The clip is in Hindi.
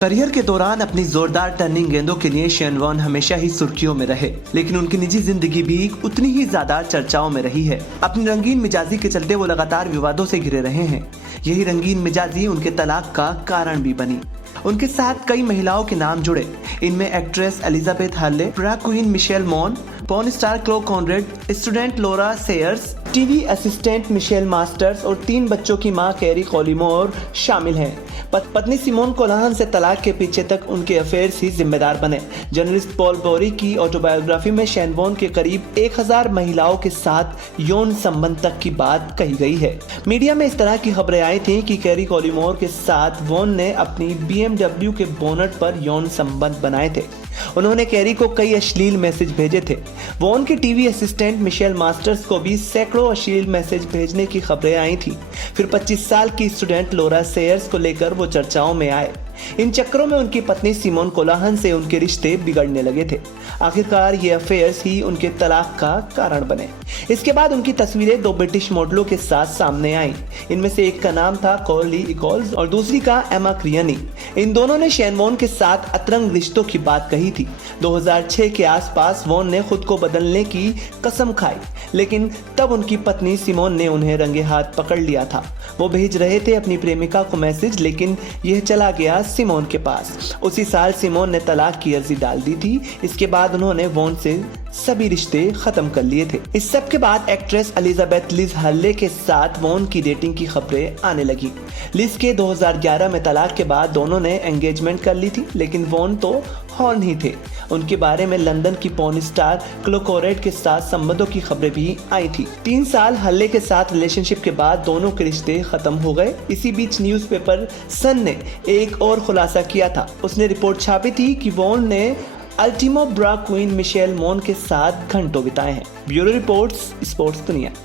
करियर के दौरान अपनी जोरदार टर्निंग गेंदों के लिए शेन वॉर्न हमेशा ही सुर्खियों में रहे, लेकिन उनकी निजी जिंदगी भी उतनी ही ज्यादा चर्चाओं में रही है। अपनी रंगीन मिजाजी के चलते वो लगातार विवादों से घिरे रहे हैं। यही रंगीन मिजाजी उनके तलाक का कारण भी बनी। उनके साथ कई महिलाओं के नाम जुड़े, इनमें actress Elizabeth Hurley, drag queen Michelle Mone, porn star Chloe Conrad, student Laura Sayers, TV assistant Michelle Masters और 3 बच्चों की मां कैरी कोलिमोर शामिल हैं। पत्नी सिमोन कोलाहन से तलाक के पीछे तक उनके अफेयर्स ही जिम्मेदार बने। जर्नलिस्ट पॉल बोरी की ऑटोबायोग्राफी में शेन वॉर्न के करीब 1000 महिलाओं के साथ यौन संबंध तक की बात कही गई है। मीडिया में इस तरह की खबरें आई थी कि कैरी कोलिमोर के साथ वॉर्न ने अपनी BMW के बोनट पर यौन संबंध बनाए थे। उन्होंने कैरी को कई अश्लील मैसेज भेजे थे। वॉर्न के टीवी असिस्टेंट मिशेल मास्टर्स को भी सैकड़ों अश्लील मैसेज भेजने की खबरें आई थी। फिर 25 साल की स्टूडेंट लोरा सेयर्स को लेकर वो चर्चाओं में आए। इन चक्करों में उनकी पत्नी सिमोन कोलाहन से उनके रिश्ते बिगड़ने लगे थे। आखिरकार ये अफेयर्स ही उनके तलाक का कारण बने। इसके बाद उनकी तस्वीरें 2 ब्रिटिश मॉडलों के साथ सामने आईं। इनमें से एक का नाम था कॉर्ली इकोल्स और दूसरी का एमा क्रियनी। इन दोनों ने शेन वॉर्न के साथ अतरंग रिश्तों की बात कही थी। 2006 के आसपास वॉर्न ने खुद को बदलने की कसम खाई, लेकिन तब उनकी पत्नी सिमोन ने उन्हें रंगे हाथ पकड़ लिया था। वो भेज रहे थे अपनी प्रेमिका को मैसेज, लेकिन यह चला गया सिमोन के पास। उसी साल सिमोन ने तलाक की अर्जी डाल दी थी। इसके बाद उन्होंने वॉर्न से सभी रिश्ते खत्म कर लिए थे। इस सब के बाद एक्ट्रेस एलिजाबेथ लिज हार्ले के साथ वॉर्न की डेटिंग की खबरें आने लगी। लिज के 2011 में तलाक के बाद दोनों ने एंगेजमेंट कर ली थी, लेकिन वॉर्न तो हॉर्न ही थे। उनके बारे में लंदन की पॉर्न स्टार क्लो कॉनरेड के साथ संबंधों की खबरें भी आई थी। 3 साल हार्ले के साथ रिलेशनशिप के बाद दोनों के रिश्ते खत्म हो गए। इसी बीच न्यूज़पेपर सन ने एक और खुलासा किया था। उसने रिपोर्ट छापी थी कि वॉर्न ने अल्टीमो ड्रैग क्वीन मिशेल मॉन के साथ घंटों बिताए हैं। ब्यूरो रिपोर्ट्स, स्पोर्ट्स दुनिया।